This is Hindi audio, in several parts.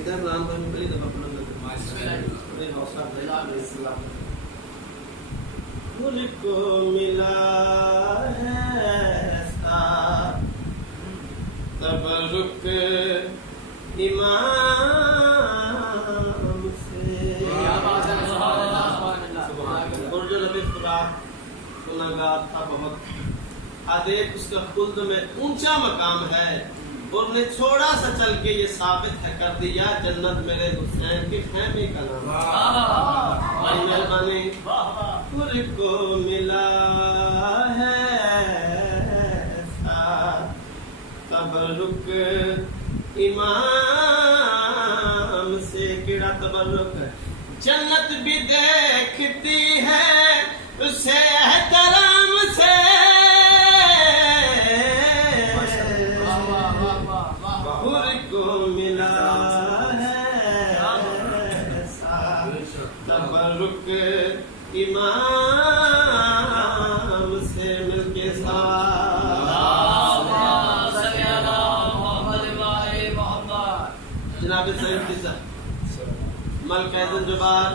इधर नाम पर पहली दफा मुझको मिला है तबरुक इमाम से। गुनाहगार था बहुत, आदेश उसका खुल्द में ऊंचा मकाम है और उन्हें थोड़ा सा चल के ये साबित है कर दिया जन्नत मेरे हुसैन के खैमे का नाम। बड़ी मेहरबानी मुझको मिला है तबरुक इमाम से। केड़ा तबरुक जन्नत भी देखती है उसे एहतराम से। मुझको मिला है तबरुक इमाम से मिलके जनाब सैयद मलिक ऐज़म जुबार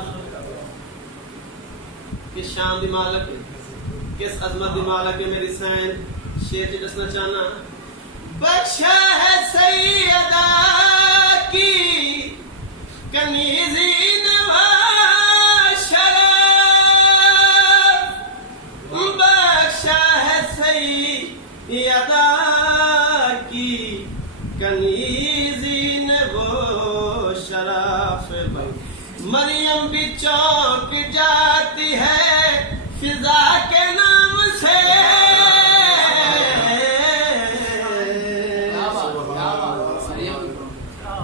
किस शान दी मालक किस अजमत दी मालक है मेरी सैन शेर च दसना चाहना। बख्शा है सैयदा की कनीज़ी नवाज शराफ, बख्शा है सैयदा की कनीज़ी नवाज शराफ। मरियम भी चौंक जाती है फिजा के नाम से।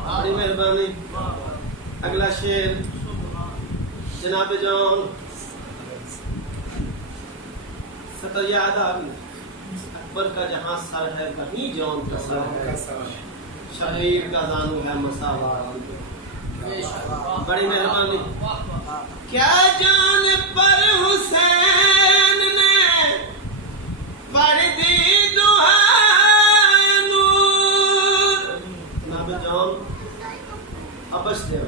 बड़ी मेहरबानी। अगला शेर जनाब जौन सतर याद आ गई। अकबर का जहां सर है वहीं जौन का सर है, शबीर का जानू है मसावा। बड़ी मेहरबानी। क्या जान पर हुसैन ने पढ़ दी दुहाए नूर। जनाब जौन अबश देव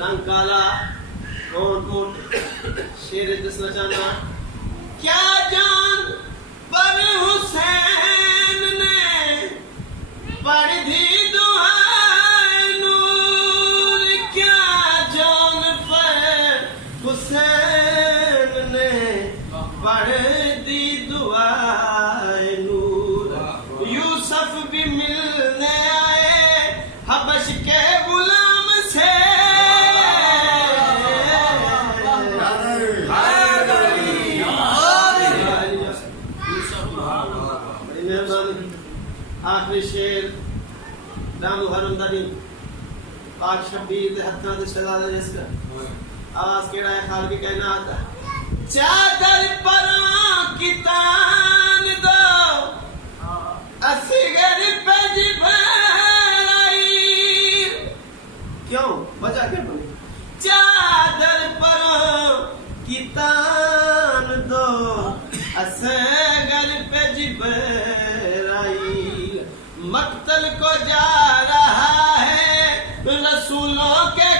रंग काला होंठ मोट शेर दसना चाहना। क्या जान पर हुसैन ने पढ़ दी दुहाए नूर। क्या जान पर हुसैन ने पढ़ दी दुआए नूर। यूसुफ भी मिलने आए हबश के गुलाम से। आखिरी शेर दामू हरमदानी पाक शबीर दे हत्था दे शहजादा जिसका आवाज केड़ा है खाल की कहना आता। चादर परों की तान दो असगर पे जिब्राइल। क्यों वजह क्या बनी? चादर परों की तान दो असगर पे जिब्राइल। मक्तल को जा रहा है रसूलों के